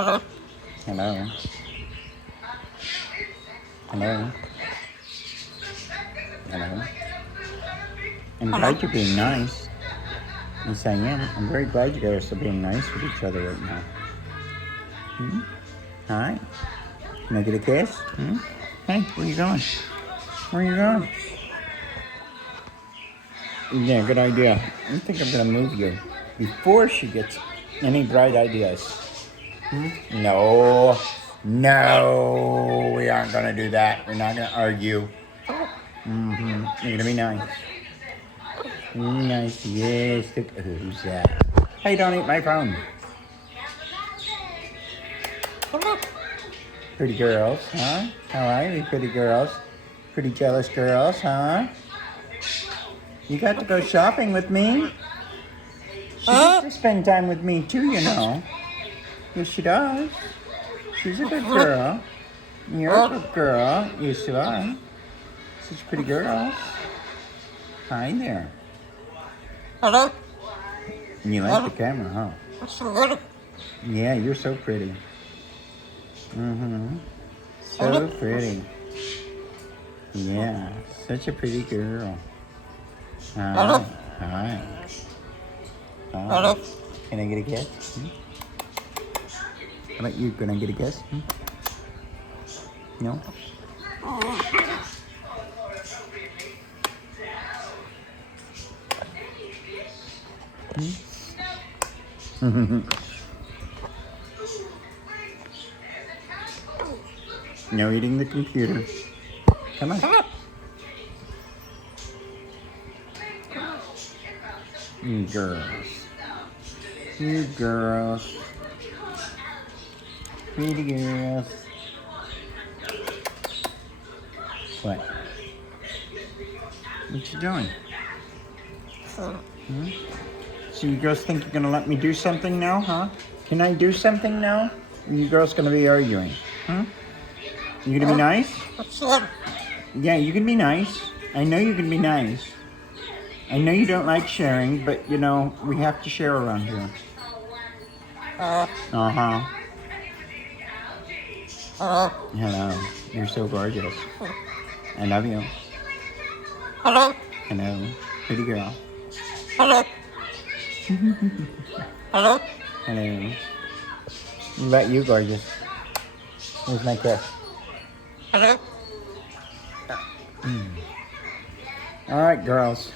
Hello. Hello. Hello. I'm glad you're being nice. Yes, I am. I'm very glad you guys are being nice with each other right now. Hmm? Hi. Can I get a kiss? Hmm? Hey, where you going? Where you going? Yeah, good idea. I think I'm gonna move you before she gets any bright ideas. Hmm? No. No, we aren't gonna do that. We're not gonna argue. Mm-hmm. You're gonna be nice. Nice, yes. Who's that? Hey, don't eat my phone. Pretty girls, huh? How are you, pretty girls? Pretty jealous girls, huh? You got to go shopping with me. She gets to spend time with me too, you know. Yes, she does. She's a good girl. You're a good girl. Yes, you are. Such pretty girls. Hi there. Hello? You like the camera, huh? Yeah, you're so pretty. Mm-hmm. So pretty. Yeah, such a pretty girl. Hi. Hi. Hi. Can I get a kiss? Hmm? How about you? Can I get a kiss? Hmm? No? Hmm? No eating the computer. Come on. You girls. You girls. Pretty girls. What? What you doing? Hmm? So you girls think you're gonna let me do something now, huh? Can I do something now? Or you girls gonna be arguing? Huh? You gonna be nice? Yeah, you can be nice. I know you can be nice. I know you don't like sharing, but you know, we have to share around here. Uh-huh. Hello. You're so gorgeous. I love you. Hello? Hello. Pretty girl. Hello? Hello? Hello. What about you, gorgeous? Where's my kiss? Hello? All right, girls.